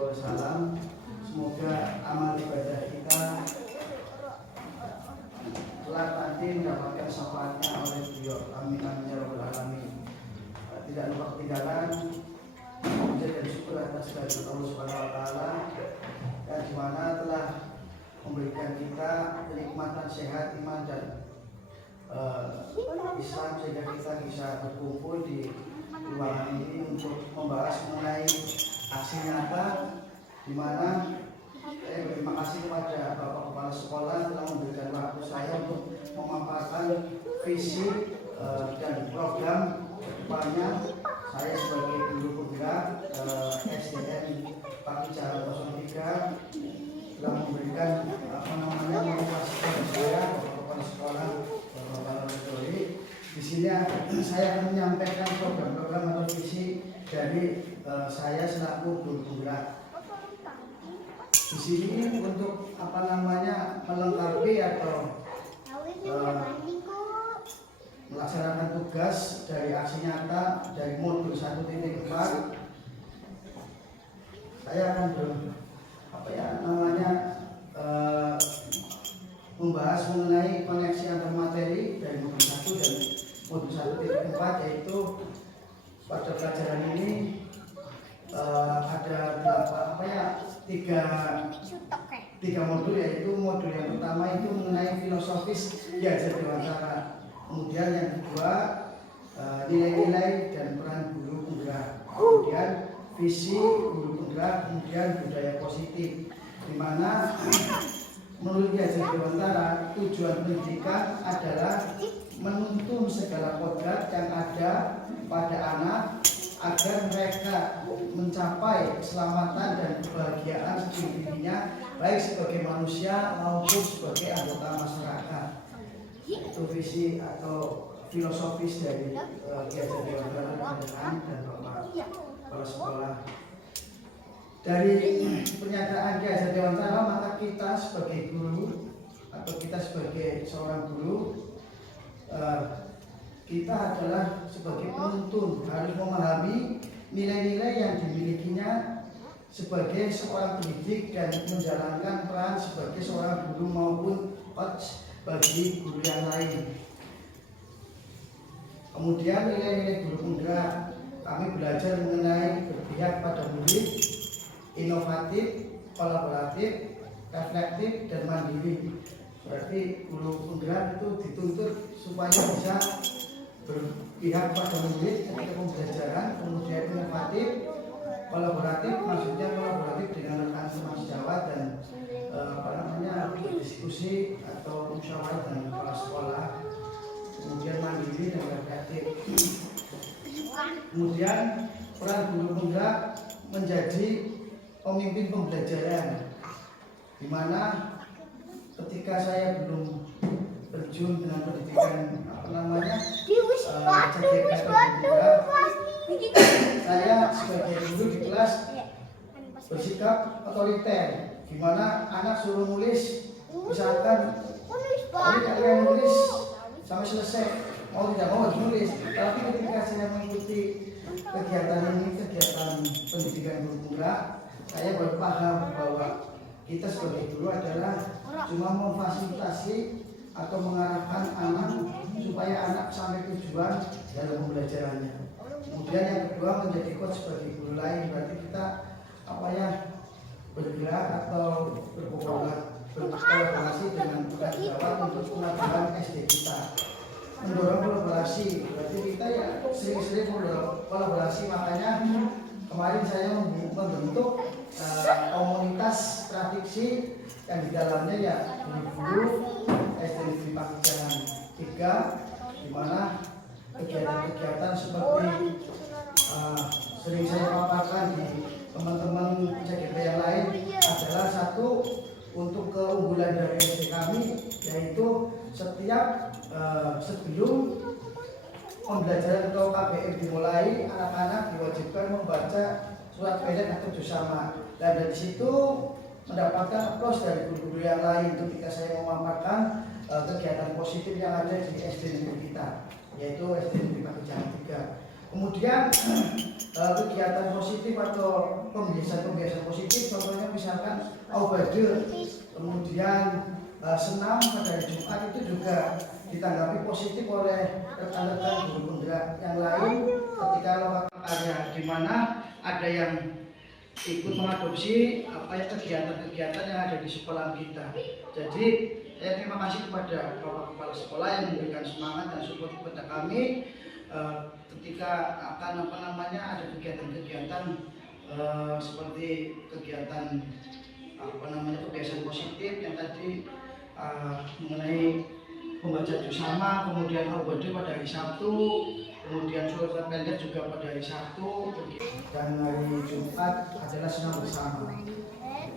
Wasallam. Semoga amal ibadah kita kelak nanti mendapatkan syafaatnya oleh beliau. Amin amin ya rabbal alamin. Tidak lupa ketinggalan puja dan syukur atas kehadirat Allah Subhanahu wa taala yang dimana telah memberikan kita kenikmatan sehat iman dan Islam sehingga kita bisa berkumpul di ruangan ini untuk membahas mengenai aksi nyata di mana terima kasih kepada Bapak Kepala Sekolah telah memberikan waktu saya untuk memaparkan visi dan program kedepannya. Saya sebagai guru penggerak SDN Pagi Jalan 03 telah memberikan motivasi kepada saya Bapak Kepala Sekolah Bapak Doli. Di sini saya akan menyampaikan program-program atau visi dari saya selaku guru penggerak. Di sini untuk melengkapi atau melaksanakan tugas dari aksi nyata dari modul 1.4, saya akan membahas mengenai koneksi antar materi dari modul 1 dan modul 1.4, yaitu pada pelajaran ini ada tiga modul, yaitu modul yang pertama itu mengenai filosofis Ki-Hajar Dewantara, kemudian yang kedua nilai-nilai dan peran guru penggerak, kemudian visi guru penggerak, kemudian budaya positif, di mana menurut Ki-Hajar Dewantara tujuan pendidikan adalah menuntun segala kodrat yang ada pada anak agar mereka mencapai keselamatan dan kebahagiaan sejatinya baik sebagai manusia maupun sebagai anggota masyarakat. Itu visi atau filosofis dari Ki-Hajar Dewantara dan Bapak Kepala Sekolah. Dari pernyataan Ki-Hajar Dewantara, maka kita sebagai guru atau kita sebagai seorang guru, kita adalah sebagai penuntun harus memahami nilai-nilai yang dimilikinya sebagai seorang pendidik dan menjalankan peran sebagai seorang guru maupun coach bagi guru yang lain. Kemudian nilai-nilai guru penggerak, kami belajar mengenai berpihak pada murid, inovatif, kolaboratif, reflektif, dan mandiri. Berarti guru penggerak itu dituntut supaya bisa berpihak pada murid ketika pembelajaran, kemudian inovatif, kolaboratif, maksudnya kolaboratif dengan rekan sejawat dan berdiskusi atau musyawarah dengan kepala sekolah, kemudian mandiri dan reflektif. Kemudian peran guru penggerak menjadi pemimpin pembelajaran, di mana ketika saya belum terjun dengan pendidikan saya sebagai guru di kelas bersikap otoriter, di mana anak suruh nulis, misalkan tadi kalian nulis sampai selesai, mau tidak mau harus nulis. Tapi ketika saya mengikuti kegiatan ini, kegiatan pendidikan guru penggerak, saya baru paham bahwa kita sebagai guru adalah cuma memfasilitasi atau mengarahkan anak supaya anak sampai tujuan dalam pembelajarannya. Kemudian yang kedua menjadi coach sebagai guru lain, berarti kita bergerak atau berkolaborasi dengan peran jawab untuk pengaturan SD kita. Mendorong kolaborasi, berarti kita ya sering-sering kolaborasi. Makanya kemarin saya membentuk komunitas tradisi yang di dalamnya ya guru SD Negeri Pagi Jalan 3, di mana kegiatan-kegiatan seperti sering saya paparkan di teman-teman CGP yang lain adalah satu untuk keunggulan dari SD kami, yaitu setiap sebelum pembelajaran atau KBM dimulai, anak-anak diwajibkan membaca surat pendek atau juz sama, dan dari situ mendapatkan aplaus dari guru-guru yang lain ketika saya memaparkan kegiatan positif yang ada di SD negeri kita, yaitu SD Negeri Pagi Jalan 3. Kemudian kegiatan positif atau pembiasaan positif, contohnya misalkan obade, kemudian senam pada hari Jumat itu juga ditanggapi positif oleh rekan-rekan guru penggerak yang lain ketika lokal karya, di mana ada yang ikut mengadopsi kegiatan-kegiatan yang ada di sekolah kita. Jadi saya terima kasih kepada Bapak Kepala Sekolah yang memberikan semangat dan support kepada kami ketika akan ada kegiatan-kegiatan seperti kegiatan kebiasaan positif yang tadi mengenai membaca bersama, kemudian obade pada hari Sabtu, kemudian surat pendek juga pada hari Sabtu, dan hari Jumat adalah senam bersama.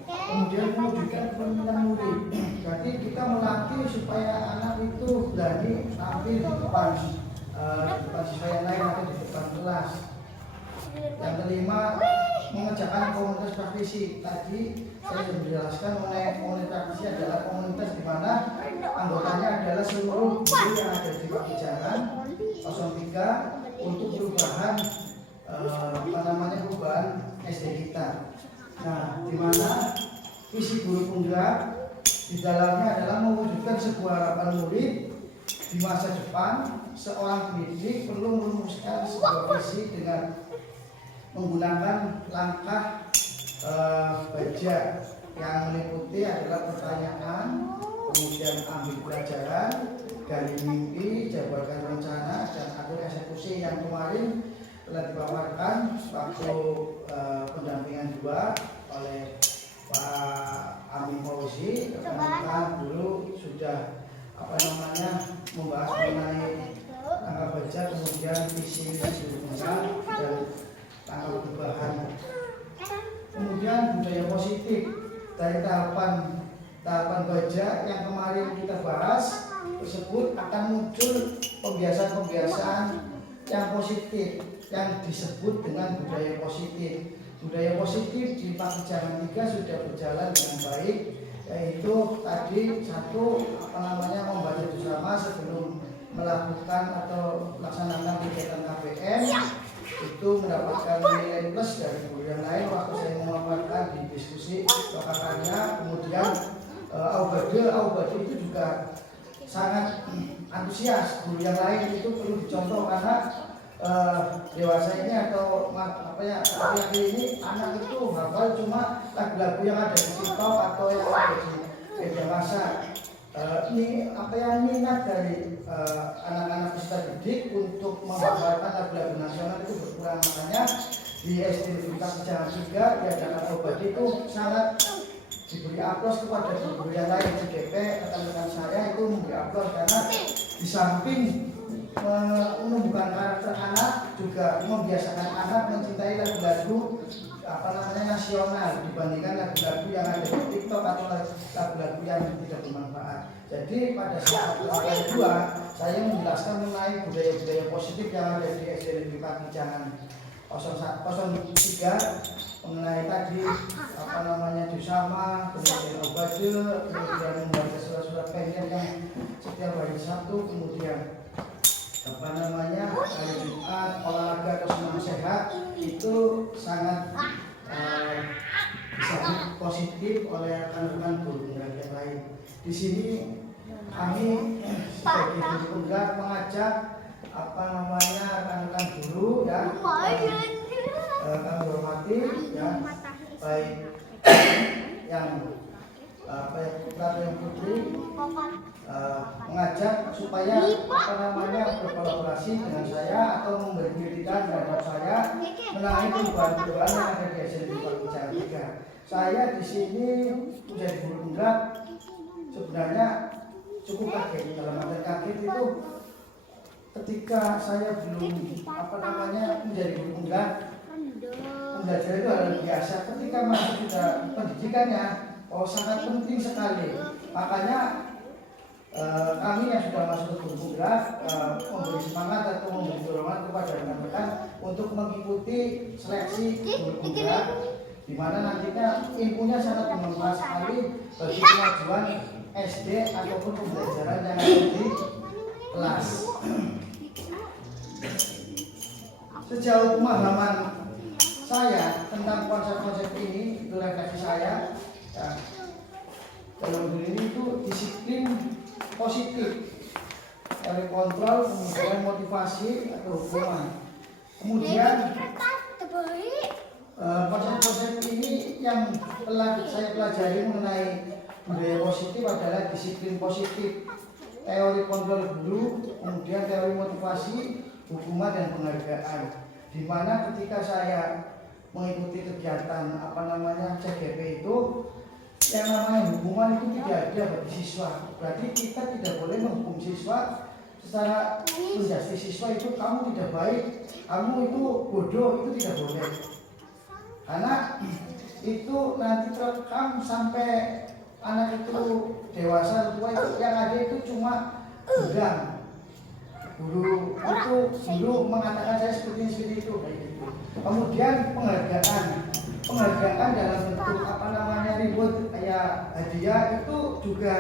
Kemudian mewujudkan kepemimpinan murid. Jadi kita melatih supaya anak itu berani tampil di depan siswa yang lain atau di depan kelas. Yang kelima, mengerjakan komunitas praktisi. Tadi saya sudah menjelaskan mengenai komunitas praktisi adalah komunitas di mana anggotanya adalah seluruh guru yang ada di Pakijaran 03 untuk perubahan perubahan SD kita. Nah, di mana visi guru penggerak di dalamnya adalah mewujudkan sebuah harapan murid di masa depan. Seorang pendidik perlu merumuskan sebuah visi dengan menggunakan langkah baja yang meliputi adalah pertanyaan, kemudian ambil pelajaran, gali mimpi, jabarkan rencana, dan atur eksekusi yang kemarin telah dipaparkan waktu pendampingan 2 oleh Pak Amin Fauzi. Rekan-rekan dulu sudah membahas mengenai langkah baca, kemudian visi besar dan langkah perubahan. Kemudian budaya positif dari tahapan baca yang kemarin kita bahas tersebut akan muncul pembiasaan-pembiasaan yang positif yang disebut dengan budaya positif. Budaya positif di Pakijaran 3 sudah berjalan dengan baik, yaitu tadi satu membaca bersama sebelum melakukan atau melaksanakan kegiatan KPM itu mendapatkan nilai plus dari guru yang lain waktu saya memaparkan di diskusi lokakarnya. Kemudian Aubade itu juga sangat antusias. Guru yang lain itu perlu dicontoh karena dewasa ini atau laki-laki ini anak itu hafal cuma lagu-lagu yang ada di TikTok atau yang ada di media massa. Ini minat dari anak-anak peserta didik untuk menghafalkan lagu-lagu nasional itu berkurang. Makanya di SD Negeri Pakijaran 3 diadakan Aubade itu sangat diberi aplaus kepada guru yang lain. Di GP rekan-rekan saya itu memberi aplaus karena di samping menumbuhkan karakter anak juga membiasakan anak mencintai lagu-lagu nasional dibandingkan lagu-lagu yang ada di TikTok atau lagu-lagu yang tidak bermanfaat. Jadi pada saat yang kedua saya menjelaskan mengenai budaya-budaya positif yang ada di SD Negeri Pakijaran 03 mengenai tadi bersama, kemudian obade, kemudian membaca surat-surat pendek yang setiap hari Sabtu, kemudian hari Jumat, olahraga atau senam sehat itu sangat disambut positif oleh rekan-rekan guru penggerak yang lain. Di sini kami sebagai guru penggerak mengajak rekan-rekan guru ya, kami hormati ya, baik yang putra dan putri, mengajak supaya berkolaborasi dengan saya atau memberi kritikan terhadap saya mengenai perubahan-perubahan yang ada di SD Negeri Pakijaran 3. Saya di sini menjadi guru penggerak sebenarnya cukup kaget. Dalam arti kaget itu ketika saya belum menjadi guru penggerak, belajar itu hal biasa. Ketika masuk ke pendidikannya, sangat penting sekali. Makanya kami yang sudah masuk ke guru penggerak memberi semangat atau memberi dorongan kepada rekan-rekan untuk mengikuti seleksi guru penggerak, di mana nantinya ilmunya sangat bermanfaat sekali bagi kemajuan SD ataupun pembelajaran yang ada di kelas. sejauh pemahaman saya tentang konsep-konsep ini, itu refleksi saya ya, dalam diri ini itu disiplin positif, dari kontrol, kemudian motivasi atau hukuman. Kemudian konsep-konsep ini yang telah saya pelajari mengenai budaya positif adalah disiplin positif, teori kontrol guru, kemudian teori motivasi, hukuman dan penghargaan. Di mana ketika saya mengikuti kegiatan CGP itu, yang namanya hukuman itu tidak ada bagi siswa. Berarti kita tidak boleh menghukum siswa secara menjasti siswa itu kamu tidak baik, kamu itu bodoh, itu tidak boleh. Karena itu nanti terekam sampai anak itu dewasa tua, itu yang ada itu cuma dendam. Guru mengatakan saya seperti itu. Kemudian penghargaan dalam bentuk reward kayak hadiah itu juga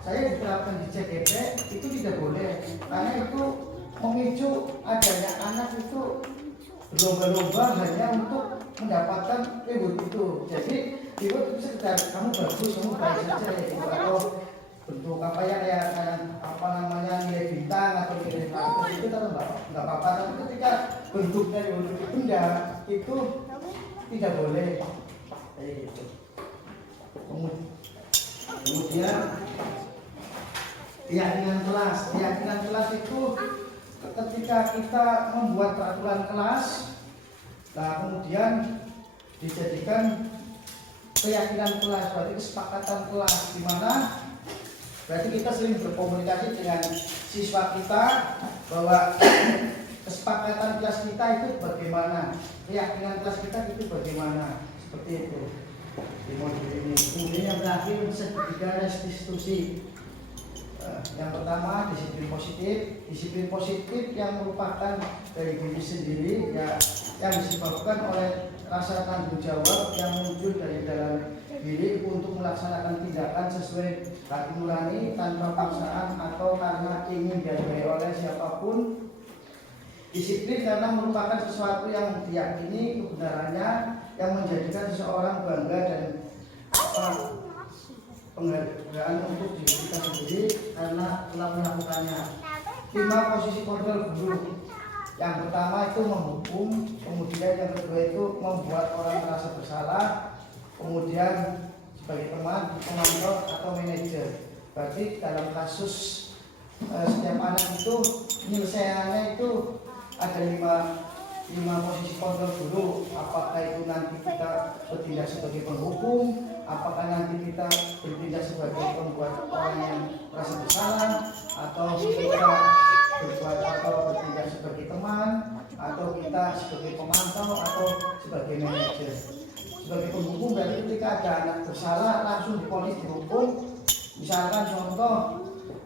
saya diterapkan di CGP, itu tidak boleh, karena itu memicu adanya anak itu berlomba-lomba hanya untuk mendapatkan reward itu. Jadi reward itu sekedar kamu bagus, kamu baik saja ya, atau bentuk nilai bintang atau nilai ratus itu nggak apa-apa. Tapi ketika bentuknya reward itu enggak, itu tidak boleh kayak gitu. Kemudian keyakinan kelas itu ketika kita membuat peraturan kelas, nah kemudian dijadikan keyakinan kelas, berarti kesepakatan kelas, di mana berarti kita sering berkomunikasi dengan siswa kita bahwa kesepakatan kelas kita itu bagaimana, keyakinan kelas kita itu bagaimana, seperti itu di modul ini. Kemudian yang terakhir segitiga restitusi. Yang pertama disiplin positif yang merupakan dari diri sendiri ya, yang disebabkan oleh rasa tanggung jawab yang muncul dari dalam diri untuk melaksanakan tindakan sesuai hati nurani tanpa paksaan atau karena ingin dihargai oleh siapapun. Disiplin karena merupakan sesuatu yang diyakini kebenarannya, yang menjadikan seseorang bangga dan penghargaan untuk diri kita sendiri karena telah melakukannya. 5 posisi kontrol guru. Yang pertama itu menghukum, kemudian yang kedua itu membuat orang merasa bersalah, kemudian sebagai teman, pemantau atau manajer. Berarti dalam kasus setiap anak itu penyelesaiannya itu ada 5 posisi kontrol guru. Apakah itu nanti kita bertindak sebagai penghukum, apakah nanti kita bertindak sebagai pembuat orang yang merasa bersalah, atau kita bertindak sebagai teman, atau kita sebagai pemantau, atau sebagai manajer. Sebagai penghukum berarti ketika ada anak bersalah langsung divonis dihukum. Misalkan contoh,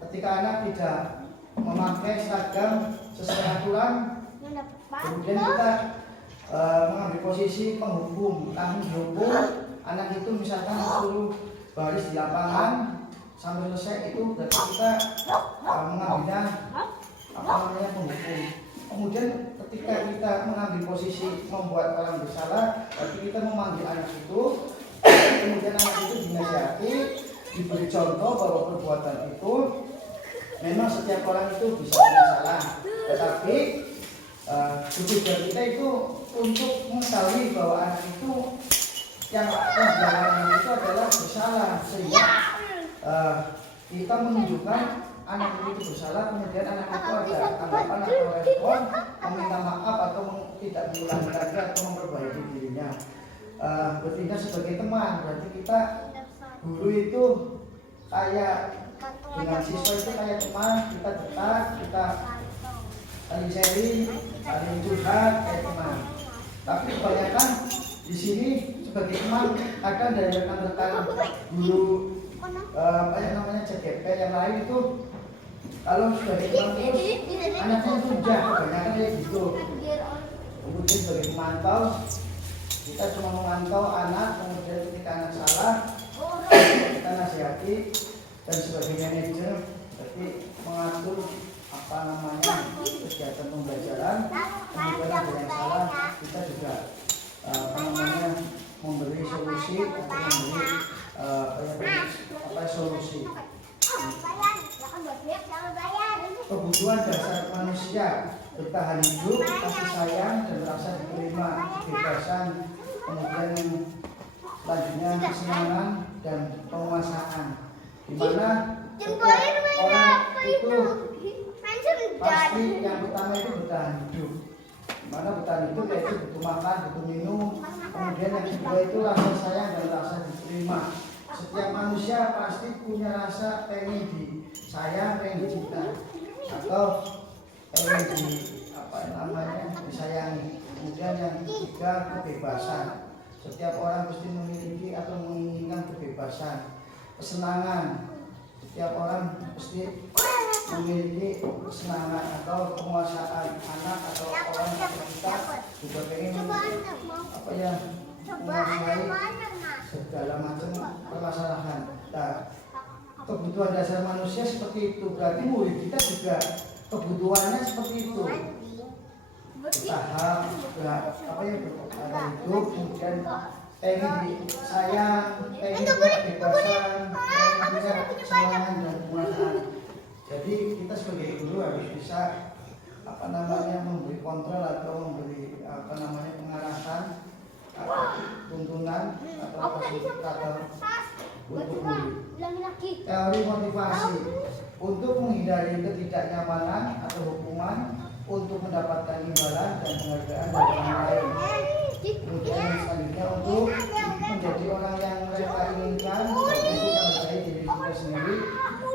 ketika anak tidak memakai seragam sesuai aturan, kemudian kita mengambil posisi penghukum, kami dihukum anak itu misalkan suruh baris di lapangan sampai selesai, itu berarti kita mengambilnya penghukum. Kemudian ketika kita mengambil posisi membuat orang bersalah, berarti kita memanggil anak itu, kemudian anak itu dinasihati, diberi contoh bahwa perbuatan itu memang setiap orang itu bisa bersalah, tetapi tujuan kita itu untuk mengetahui bahwa anak itu yang jalannya itu adalah bersalah, sehingga kita menunjukkan anak itu bersalah, kemudian anak itu ada tanggapan atau respon, meminta maaf atau tidak mengulangi lagi atau memperbaiki dirinya. Bertindak sebagai teman, berarti kita guru itu kayak dengan siswa itu kayak teman, kita dekat, kita saling sharing, saling curhat kayak teman. Tapi kebanyakan di sini sebagai teman kadang dari rekan-rekan guru CGP yang lain itu kalau sebagai teman terus anaknya itu kebanyakan kayak gitu. Kemudian sebagai pemantau kita cuma memantau anak, kemudian ketika anak salah kita nasihati, dan sebagai manajer berarti mengatur kegiatan pembelajaran kemudian ada yang salah, kita juga memberi solusi atau memberi solusi. Kebutuhan dasar manusia bertahan hidup, kasih sayang dan merasa diterima, kebebasan, kemudian yang selanjutnya kesenangan dan penguasaan, di mana setiap orang itu pasti yang pertama itu bertahan hidup. Di mana bertahan hidup yaitu butuh makan, butuh minum, kemudian yang kedua itu rasa sayang dan rasa diterima. Setiap manusia pasti punya rasa pengen disayang, pengen dicinta, atau pengen disayangi. Kemudian yang ketiga kebebasan. Setiap orang pasti memiliki atau menginginkan kebebasan, kesenangan. Setiap orang pasti memiliki kesenangan atau penguasaan. Anak atau orang kita juga pengen menguasai segala macam permasalahan. Nah, kebutuhan dasar manusia seperti itu. Berarti murid kita juga kebutuhannya seperti itu. Bertahap, hidup, kemudian pengen disayang, pengen kebebasan, pengen punya kesenangan dan penguasaan. Jadi kita sebagai guru harus bisa memberi kontrol atau memberi pengarahan, tuntunan atau fasilitator untuk murid. Teori motivasi untuk menghindari ketidaknyamanan atau hukuman, untuk mendapatkan imbalan dan penghargaan dari orang lain. Kemudian yang selanjutnya untuk menjadi orang yang mereka inginkan, untuk menghargai diri kita sendiri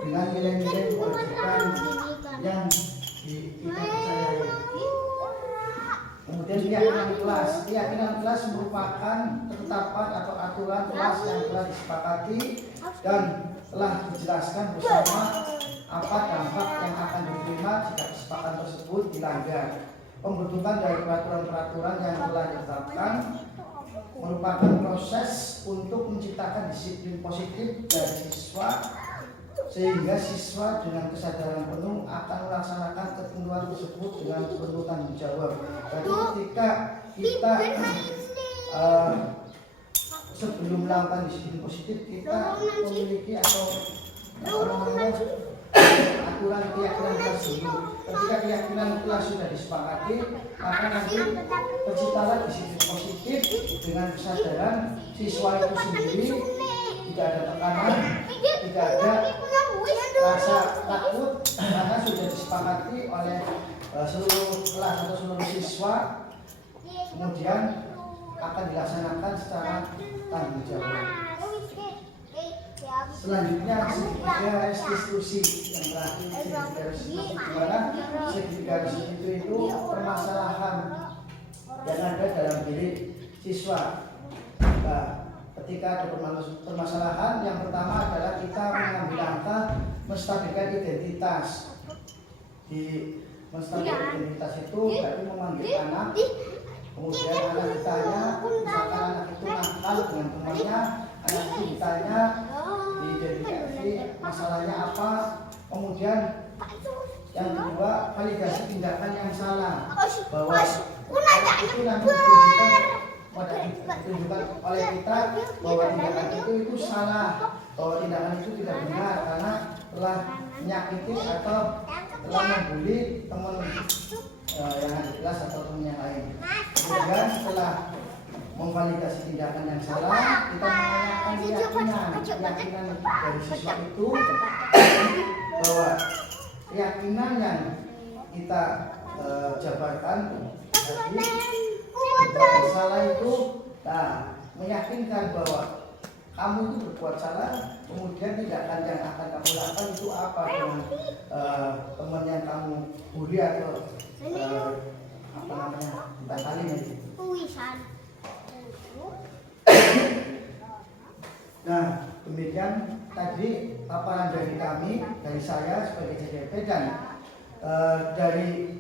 dengan nilai-nilai kewajiban yang kita percayai. Kemudian keyakinan kelas merupakan ketetapan atau aturan kelas yang telah disepakati dan telah dijelaskan bersama apa dampak yang akan diterima jika kesepakatan tersebut dilanggar. Pembentukan dari peraturan-peraturan yang telah ditetapkan merupakan proses untuk menciptakan disiplin positif dari siswa, sehingga siswa dengan kesadaran penuh akan melaksanakan ketentuan tersebut dengan penuh tanggung jawab. Jadi ketika kita sebelum melakukan disiplin positif, kita memiliki atau aturan keyakinan tersebut. Ketika keyakinan kelas sudah disepakati, maka nanti terciptalah disiplin positif dengan kesadaran siswa itu sendiri, tidak ada tekanan, tidak ada rasa takut, karena sudah disepakati oleh seluruh kelas atau seluruh siswa, kemudian akan dilaksanakan secara tanggung jawab. Selanjutnya segitiga restitusi yang terakhir, segitiga restitusi, dimana segitiga restitusi itu permasalahan yang ada dalam diri siswa. Nah, ketika ada permasalahan, yang pertama adalah kita mengambil langkah menstabilkan identitas. Di menstabilkan identitas itu berarti memanggil anak, kemudian anak ditanya, misalkan anak itu nakal dengan temannya, anak itu ditanya diidentifikasi masalahnya apa, kemudian yang kedua validasi tindakan yang salah, bahwa itu nanti ditunjukkan oleh kita bahwa tindakan itu salah, bahwa tindakan itu tidak benar karena telah menyakiti atau telah membuli teman yang ada di kelas atau teman yang lain. Kemudian setelah memvalidasi tindakan yang salah, kita menanyakan keyakinan dari siswa itu bahwa keyakinan yang kita jabarkan tadi bahwa salah itu, meyakinkan bahwa kamu itu berbuat salah, kemudian tindakan yang akan kamu lakukan itu apa dengan teman yang kamu bully atau batalin itu. Nah, demikian tadi paparan dari kami, dari saya sebagai CDP, dan dari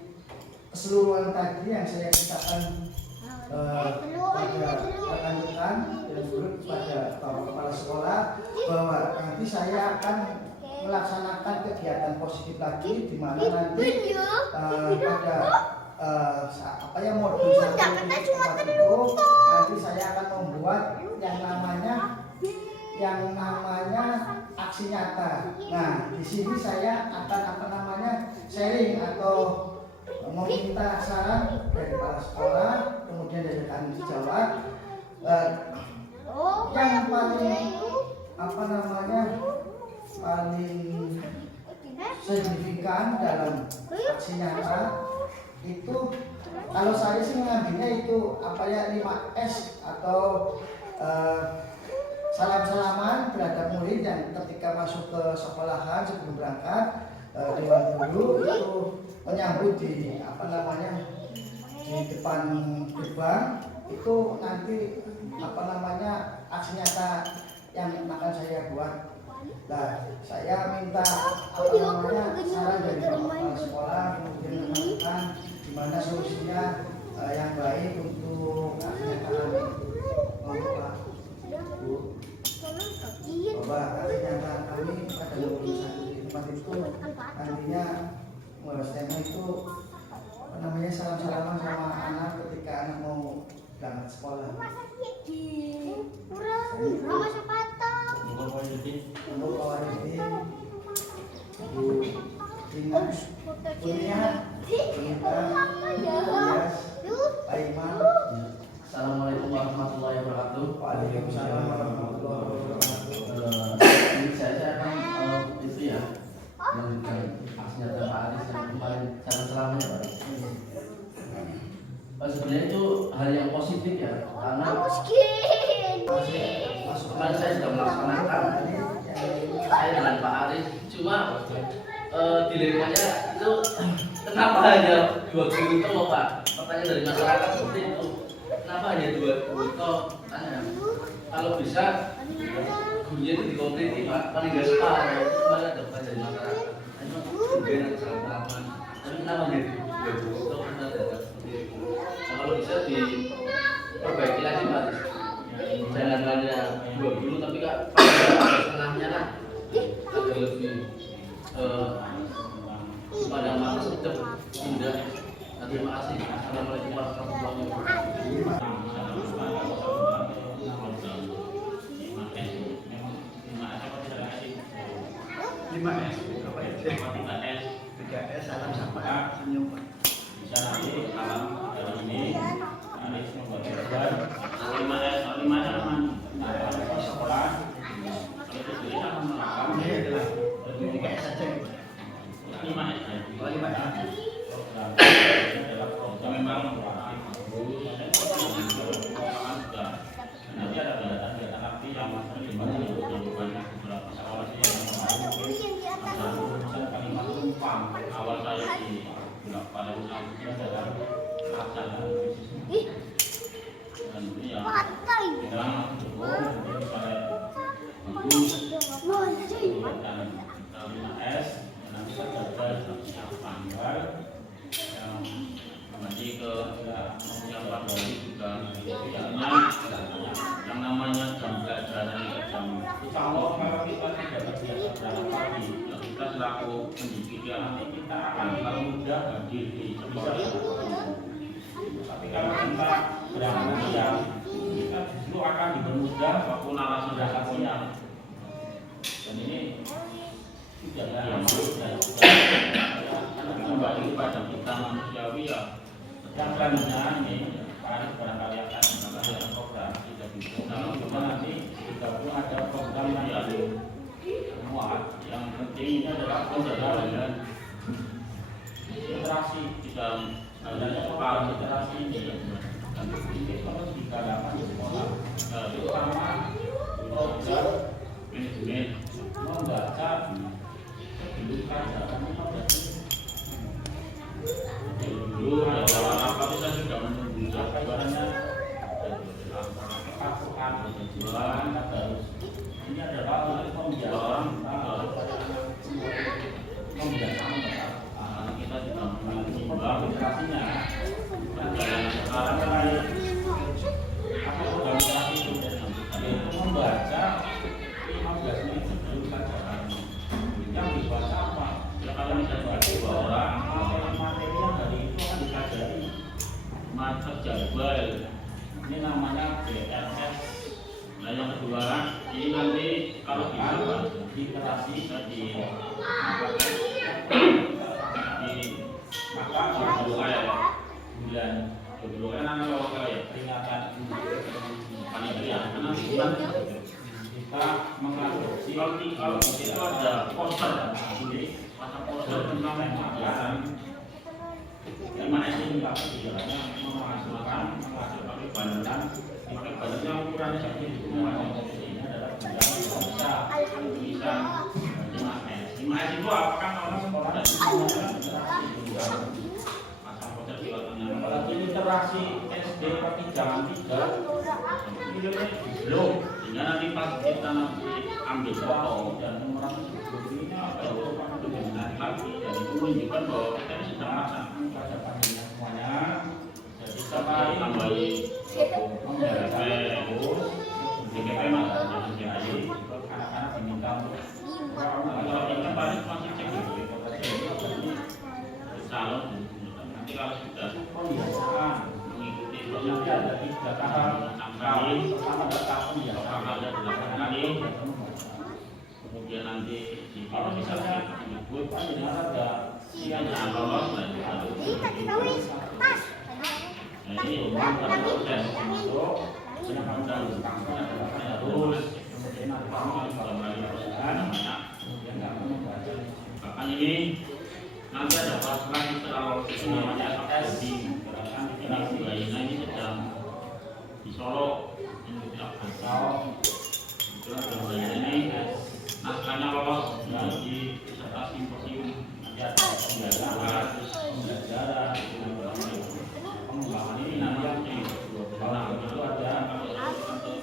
keseluruhan tadi yang saya kisahkan pada rekan-rekan dan guru, pada Bapak Kepala Sekolah, bahwa nanti saya akan melaksanakan kegiatan positif lagi, di mana nanti pada modul satu itu nanti saya akan membuat yang namanya aksi nyata. Nah, di sini saya akan sharing atau meminta saran dari kepala sekolah, kemudian dari rekan sejawat. Yang paling signifikan dalam aksi nyata itu, kalau saya sih mengambilnya itu 5S atau salam-salaman terhadap murid yang ketika masuk ke sekolahan sebelum berangkat. Dewan guru itu menyambut di di depan gerbang. Itu nanti aksi nyata yang akan saya buat. Nah, saya minta saran dari kepala sekolah, kemudian menentukan gimana solusinya yang baik untuk aksi nyata kami. Pak Bu, bahwa aksi nyata kami pada 21 di tempat itu nantinya tema itu salam-salaman sama anak ketika anak mau berangkat sekolah. Untuk Wahyudin, Bu Dinas, Kurnia, Ilyas, Pak Imam. Assalamualaikum warahmatullahi wabarakatuh. Waalaikumsalam warahmatullahi wabarakatuh. Ini saya akan melanjutkan aksinya Pak Aris yang kemarin salam-salaman ya Pak. Sebenarnya itu hal yang positif ya, karena kemarin saya sudah melaksanakan saya dengan Pak Aris, cuma dilemanya itu kenapa hanya 2 guru itu Pak? Pertanyaan dari masyarakat seperti itu, kenapa hanya 2 guru itu? Kalau bisa gurunya itu dikompletin Pak, paling gak sekali. Kemarin ada pertanyaan dari masyarakat, kemudian ada salam-salaman, tapi kenapa hanya 2 guru itu? Kalau bisa diperbaiki lagi Pak, jangan hanya 2 guru tapi Kak setengahnya lah, agar lebih pada masa tetap indah. Terima kasih. Assalamualaikum warahmatullahi wabarakatuh. 5S, 3S, salam sapa, senyum. Bisa nanti salam dari ini, Aris membuat gambar. 5S, 5-nya aman. Nah, sekolah, kalau itu sendiri akan menerapkan. Ini adalah 3S saja. 5S ya. 5S. Ini adalah program memang nanti ada kegiatan-kegiatan aktif yang masih dilakukan beberapa sekolah kalimat tumpang awal saya di pada adalah pelaksanaan dan ini yang kita dukung pada bagus dan 5S dan nanti kita ada tanggal yang nanti ke yang baru juga tidaknya yang namanya jam pelajaran jam kalau kita tidak kegiatan pagi kita selaku pendidik nanti kita akan paling mudah hadir di sekolah. Tapi kalau kita berangkat siang, kita justru akan dipermudah waktu narasi narasinya. Dan ini tidak yang kembali kepada kita manusiawi ya. Yang selanjutnya ini barangkali akan mengadakan program tidak bisa. Kalau kita nanti juga pun ada program yang muat yang penting ini adalah pembelajaran literasi di dalam kepala literasi ini dan ini harus digalakan di sekolah terutama belajar manajemen membaca kedudukan dalam dulu apa kita sudah menunggu kabarnya pasukan jualan harus ini adalah pembiayaan kita juga mengimbau literasinya dan sekarang mulai apa program literasi itu nanti kalau bisa Pak, diterasi di maka dulu ya bulan dulu kan kalau ya peringatan panitia nanti bulan kita mengadopsi kalau itu ada poster jadi masa poster tentang penganggaran 5S ini Pak pikirannya menghasilkan bandaran pakai bandaran yang ukurannya seperti itu ini adalah bidang bisa 5S itu apakah orang sekolah dan apalagi literasi SD tapi jangan tidak belum sehingga nanti pas kita ambil foto dan nomor ini apa ya dengan lagi dan itu menunjukkan bahwa kita ini sedang melaksanakan persiapan semuanya jadi kita tambahi DKP mas jadi anak-anak diminta untuk kalau ini paling masih cek dulu calon nanti kalau sudah pembiasaan mengikuti nanti ada 3 tahap kali pertama ada tahap pembiasaan ada 8 kali kemudian nanti kalau misalnya ikut dengan ada sianya lolos dan ini umum proses untuk penyelamatan harus kemudian nanti kami kembali perusahaan namanya kemudian kami membaca bahkan ini nanti ada pas lagi soal namanya di gerakan Ukraina ini sedang di Solo ini tidak berasal itu adalah ini naskahnya lolos di peserta simposium nanti ada pembelajaran pengembangan ini nanti yang di itu ada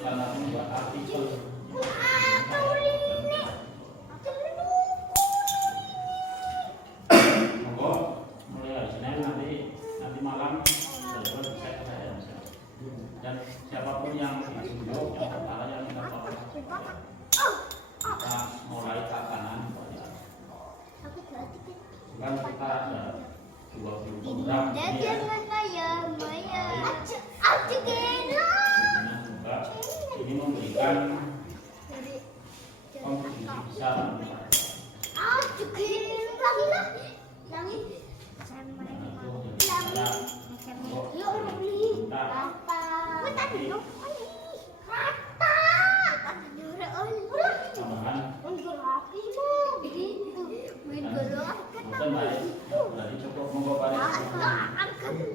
karena membuat artikel dan siapapun yang ditunjuk yang kepala yang kita mulai tatanan kan kita ada 20 program ini memberikan kontribusi besar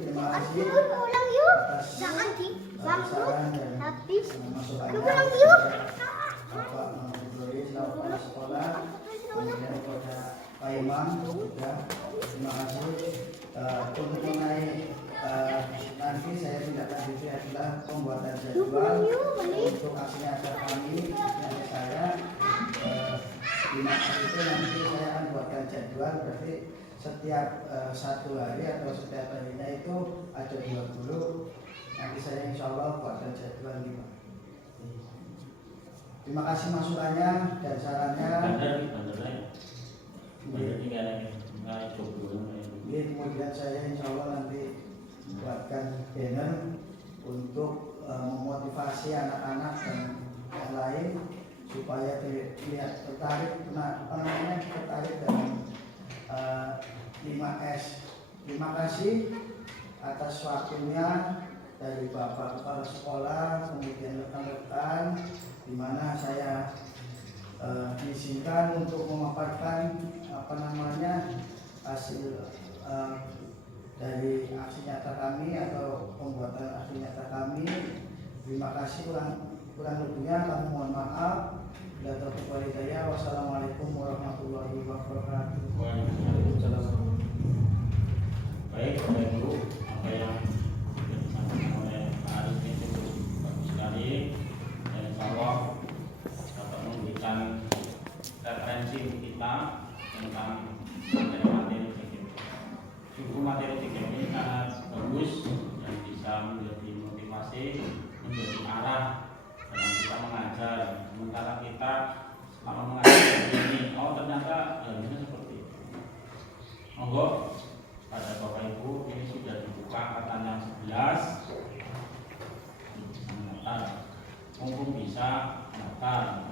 Terima kasih atas saran dan masukannya Bapak Menteri selaku kepala sekolah, kemudian kepada Pak Imam juga terima kasih. Untuk mengenai nanti saya tidak lanjuti adalah pembuatan jadwal untuk aksi nyata kami yang saya di masa itu nanti saya akan buatkan jadwal berarti setiap 1 hari atau setiap harinya itu ada 20 nanti saya insya Allah buatkan jadwal nih Pak. Terima kasih masukannya dan sarannya. Kemudian saya insya Allah nanti buatkan banner untuk memotivasi anak-anak dan yang lain supaya tertarik dengan 5S. Terima kasih atas waktunya dari Bapak Kepala Sekolah, kemudian rekan-rekan, di mana saya diizinkan untuk memaparkan hasil dari aksi nyata kami atau pembuatan aksi nyata kami. Terima kasih, kurang lebihnya kami mohon maaf. Bila taufiq wal hidayah. Wassalamualaikum warahmatullahi wabarakatuh. Waalaikumsalam. Baik, Bapak Ibu, apa yang disampaikan oleh Pak Arif itu bagus sekali dan insya Allah dapat memberikan referensi kita tentang materi materi ini sangat bagus dan bisa menjadi motivasi, menjadi arah dalam kita mengajar. Sementara kita selama mengajar ini, ternyata harusnya seperti itu. Monggo pada Bapak Ibu, ini sudah dibuka angkatan yang 11 mumpung bisa daftar.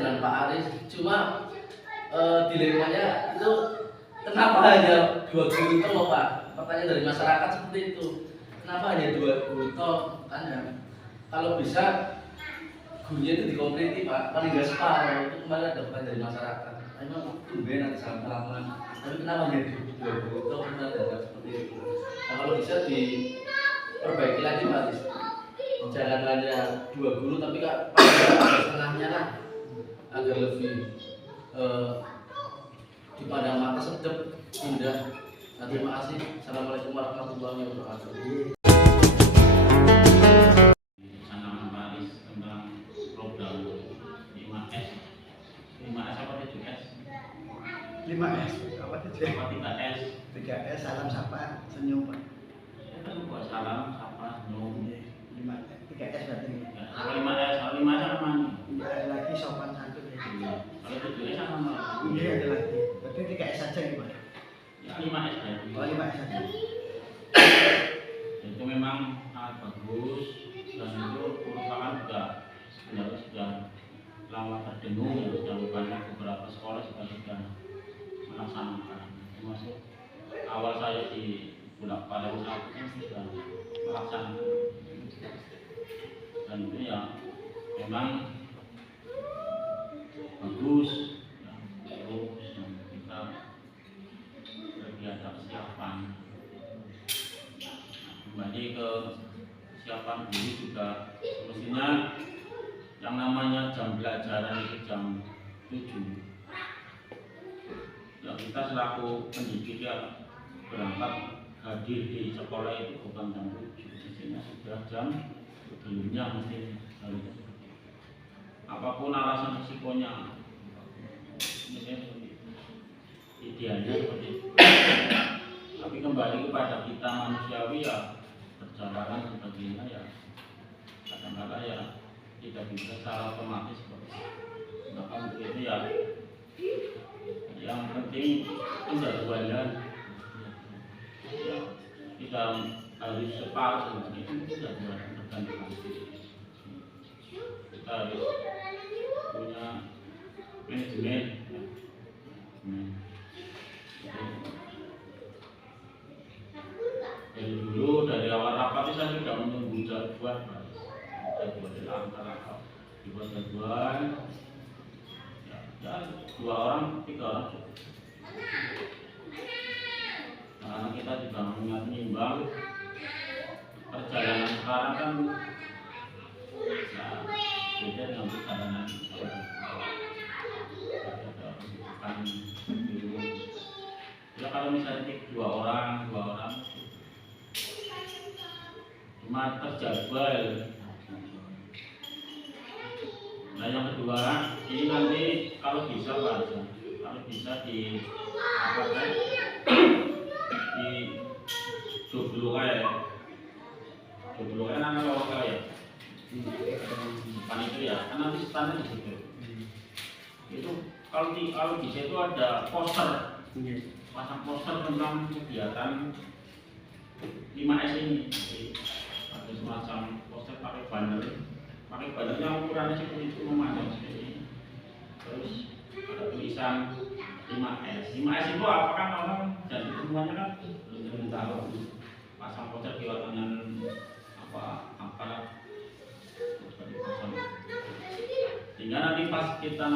dengan Pak Aris, cuma dilemanya itu kenapa hanya 2 guru toh Pak? Pertanyaan dari masyarakat seperti itu. Kenapa hanya 2 guru toh? Kan ya, kalau bisa gurunya itu dikompletti Pak, paling nggak separuh. Itu kemarin ada pertanyaan dari masyarakat. Emang tumben nanti salam salaman. Tapi kenapa hanya 2 guru toh? Kemarin ada seperti itu. Nah, kalau bisa diperbaiki lagi Pak Aris. Jangan hanya 2 guru tapi Kak ada setengahnya lah, agar lebih dipandang mata sedap indah. Nah, terima kasih. Assalamualaikum warahmatullahi wabarakatuh. Sangat Paris tentang program 5S. 5S apa 7S? 5S apa itu? Apa 3S? 3S salam sapa senyum Pak. Itu buat salam, sapa, senyum. 3S berarti. Kalau 5S, kalau 5S apa namanya? Ada lagi sopan santun ya. Kalau 7S apa namanya? Iya ada lagi. Berarti 3S saja ya Pak. Ya 5S ya. Oh 5S saja. Itu memang sangat bagus dan itu merupakan juga sebenarnya sudah lama terdengung ya, sudah banyak beberapa sekolah sudah melaksanakan, termasuk awal saya di Bulak Palembang itu sudah melaksanakan dan itu ya memang bagus ya, terus yang kita lagi ada kesiapan. Kembali ke kesiapan guru juga semestinya yang namanya jam pelajaran itu jam 7 ya, kita selaku pendidik ya berangkat hadir di sekolah itu bukan jam 7, mestinya sudah jam sebelumnya mesti harusnya seperti itu. Apapun alasan risikonya mestinya seperti itu, idealnya seperti itu. Tapi kembali kepada kita manusiawi ya, perjalanan sebagainya ya kadang-kadang ya tidak bisa secara otomatis seperti itu. Maka untuk itu ya yang penting penjadwalan ya, kita harus sepakat dengan itu penjadwalan tergantung kita harus punya manajemen ya. Dari dulu dari awal rapat saya sudah menunggu jadwal antara dibuat jadwal ya 2 orang 3 orang cukup. Karena kita juga mengingat nimbang perjalanan sekarang kan ya beda dengan perjalanan kan dulu ya kalau misalnya 2 orang cuma terjadwal. Nah yang kedua ini nanti kalau bisa Pak, kalau bisa di apa kan di joglo kayak anak lokal ya depan itu ya kan nanti standar di situ. Itu kalau di situ ada poster, pasang poster tentang kegiatan 5S ini. Ada semacam poster pakai banner yang ukurannya seperti itu memadai seperti ini. Terus ada tulisan 5S. 5S itu apa kan orang dan semuanya kan belum tahu. Pasang poster di dengan apa dipasang. Sehingga nanti pas kita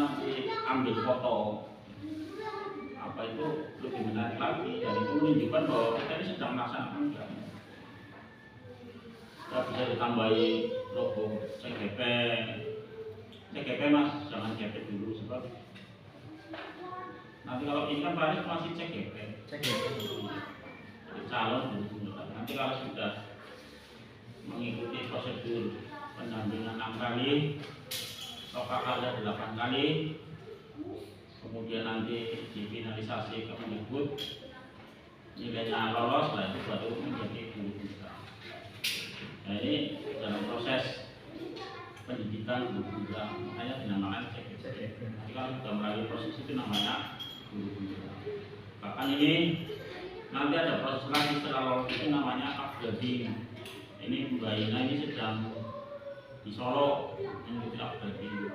ambil foto apa itu lebih menarik lagi dan itu menunjukkan bahwa kita ini sedang melaksanakan kegiatan. Kita bisa ditambahi logo CGP Mas, jangan CGP dulu sebab nanti kalau ini kan Paris masih CGP calon dulu. Nanti kalau sudah mengikuti prosedur pendampingan 6 kali, KKL 8 kali, kemudian nanti difinalisasi ke Mendikbud, nilainya lolos, lah itu baru menjadi guru kita. Nah ini dalam proses pendidikan guru kita, makanya dinamakan CGP. Nanti kalau sudah melalui proses itu namanya guru kita. Bahkan ini nanti ada proses lagi setelah lolos itu namanya upgrading. Ini Mbak Ina ini sedang di Solo mengikuti upgrading.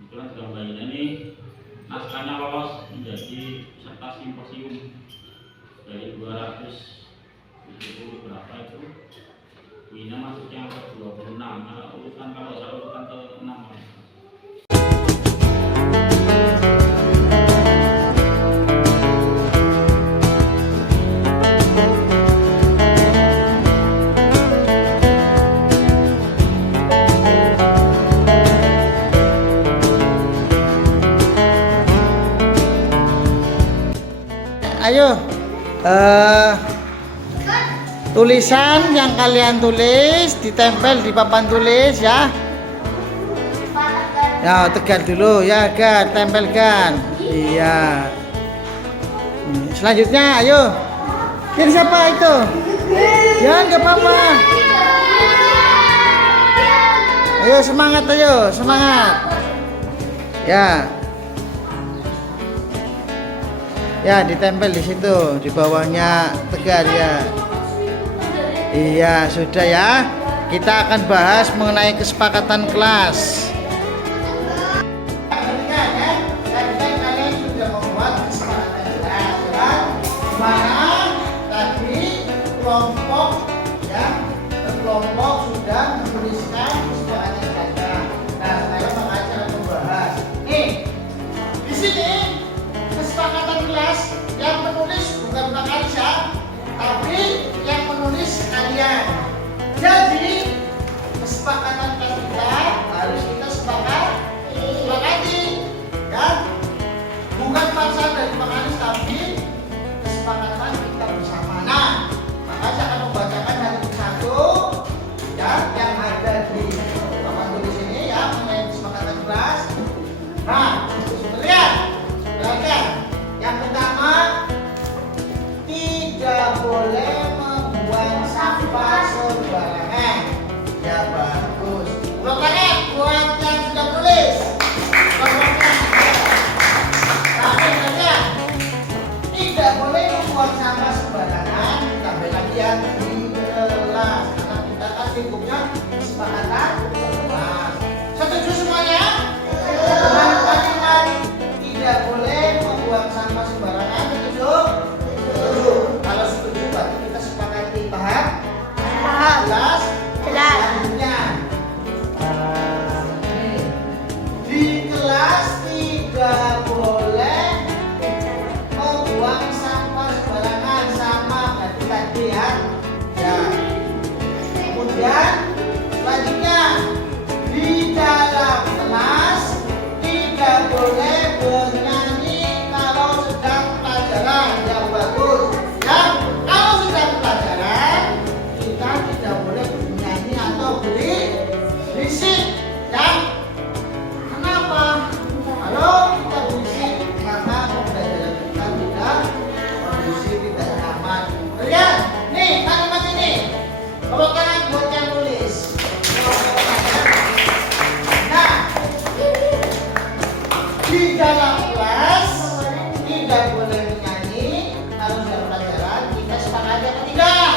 Kebetulan dalam bayinya ini naskahnya lolos menjadi peserta simposium dari 270 berapa itu, ini masuk yang ke-26. Nah, urutan kalau saya urutan ke-6. Ayo, tulisan yang kalian tulis ditempel di papan tulis ya. Ya, tegar dulu ya, Gar, tempelkan. Iya. Selanjutnya, ayo. Ini siapa itu? Ya, nggak apa-apa. Ayo semangat, ayo semangat. Ya. Ya, ditempel di situ, di bawahnya Tegar ya. Iya, sudah ya. Kita akan bahas mengenai kesepakatan kelas. Kalian sudah membuat kesepakatan kelas, ya. Mana tadi kelompok ya, berkelompok sudah menuliskan kesepakatan kelas. Nah, saya akan membahas. Nih, di sini kesepakatan kelas yang menulis bukan Pak Karisha, tapi yang menulis kalian. Jadi kesepakatan kelas kita harus kita sepakati, ya. Bukan paksaan dari Pak Karis, tapi kesepakatan kita bersama. Nah, maka saya akan membacakan satu ya yang ada di papan tulis ini ya mengenai kesepakatan kelas. Nah, lihat. Yang pertama, tidak boleh membuang sampah sembarangan. Ya, bagus. Ulang-ulang buat yang sudah tulis. Tidak boleh membuang sampah sembarangan. Tambah lagi yang di kelas, karena kita kasih bukunya kesepakatan kelas. Setuju semuanya? Dengan kalimat tidak boleh membuang sampah sembarangan, setuju? Setuju. Kalau setuju berarti kita sepakati, paham? Jelas? Selanjutnya, di kelas tidak boleh membuang sampah sembarangan, sama berarti tadi ya. Kemudian selanjutnya, di dalam kelas tidak boleh bernyanyi kalau sedang pelajaran. Yang bagus. Yang kalau sedang pelajaran kita tidak boleh bernyanyi atau berisik. Ya. Kenapa? Kalau kita berisik maka pembelajaran kita tidak kondusif, tidak nyaman. Lihat, nih kalimat ini. Kalau kalian buat yang tulis. Nah, di dalam kelas tidak boleh menyanyi kalau dalam pelajaran. Kita sepakati apa tidak?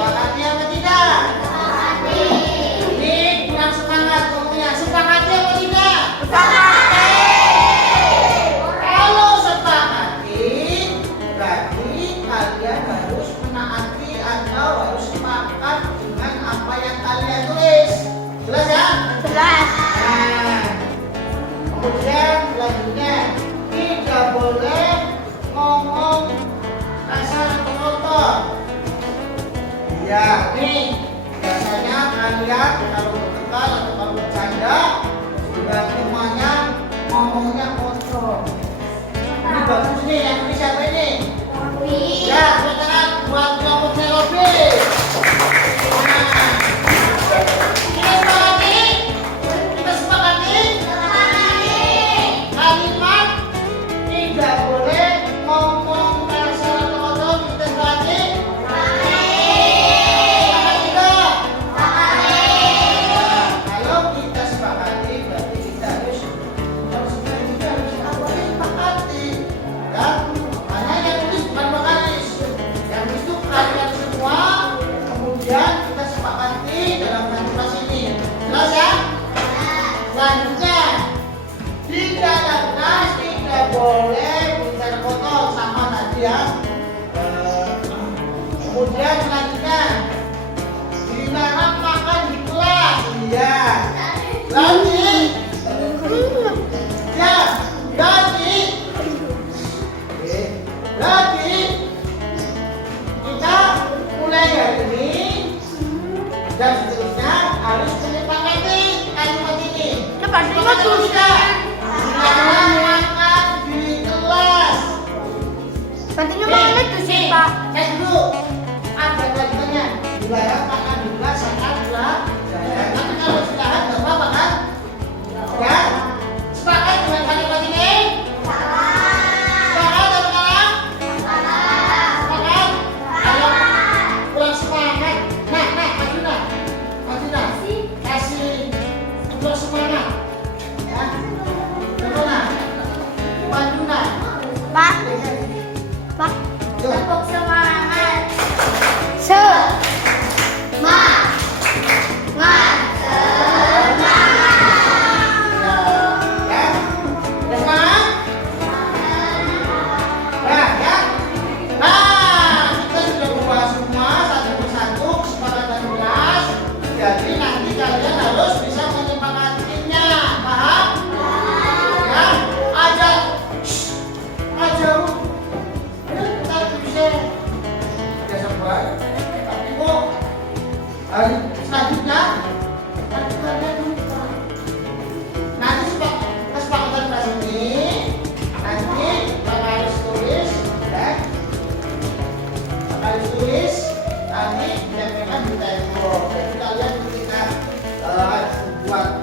Sepakati apa tidak? Ini kurang semangat ngomongnya. Sepakati apa tidak? Kalau sepakati berarti kalian harus menaati atau harus sepakat dengan apa yang kalian tulis. Jelas ya? Nah, kemudian selanjutnya tidak boleh ngomong kasar atau kotor. Iya, nih biasanya kalian kalau bertengkar atau kalau bercanda sudah semuanya ngomongnya kotor. Ini bagus nih, yang ini siapa ini? Ya, sekarang buat kelompoknya Robi. Kita sepakati kalimat tidak boleh ngomong kasar atau kotor. Kita sepakati. Kalau kita sepakati berarti kita harus sepakati. Ya, karena yang tulis bukan Pak Karis, yang itu kalian semua Lagi. Ya, lagi. Oke, lagi. Kita mulai hari ini dan seterusnya harus menyepakati kalimat ini. Sepakat atau tidak? Jangan makan di kelas. Pentingnya mana tuh sih, Pak? Cek dulu. Ada kelanjutannya. Dilarang makan di kelas saat gelar. Tapi kalau istirahat nggak apa-apa kan? Ya? Sepakat dengan kalimat ini? Sepakat atau enggak? Sepakat? Ayo, kurang semangat. Nah, Madina, kasih untuk semangat. Ya? Bagaimana? Madina. Pak. Pak. Yuk. Tepuk semangat. Semangat. Jadi nanti kalian harus bisa menyepakatinya, paham? Ya, aja kita bisa sebuah, tapi kok hari selanjutnya kalian lupa. Nanti kesepakatan kelas ini nanti bakal harus tulis, ya, bakal harus tulis nanti ditempelkan di tembok. Jadi kalian ketika buat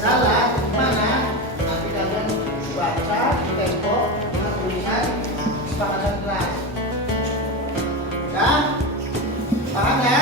salah gimana nanti kalian baca di tembok dengan tulisan kesepakatan kelas. Ya, paham ya?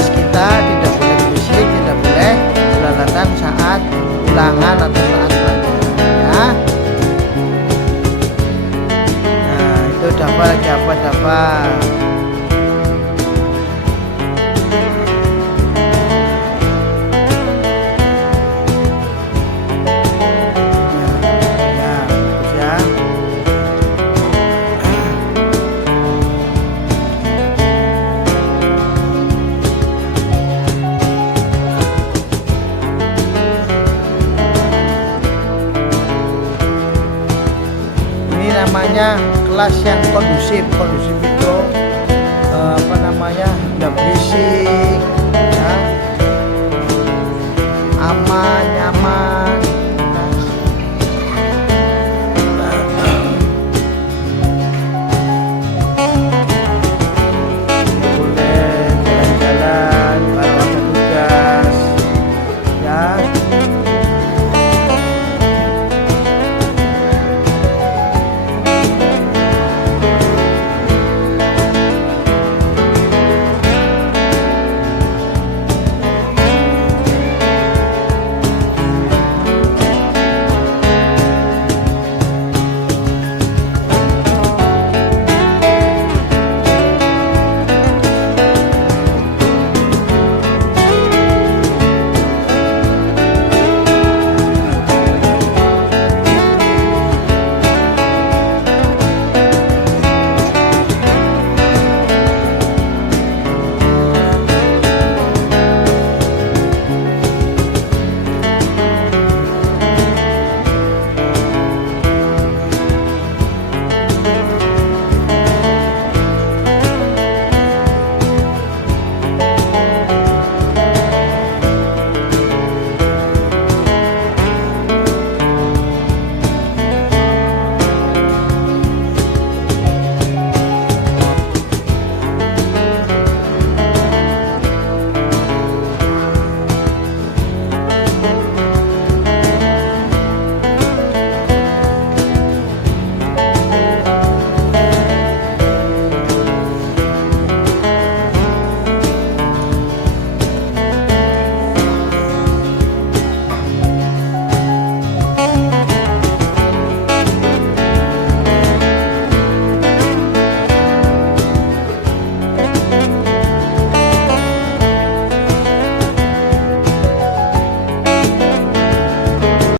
kelas kita tidak boleh berisik, tidak boleh kelalaian saat ulangan atau saat pelajaran ya. Nah itu dapat dapat. Namanya kelas yang kondusif itu nggak berisik,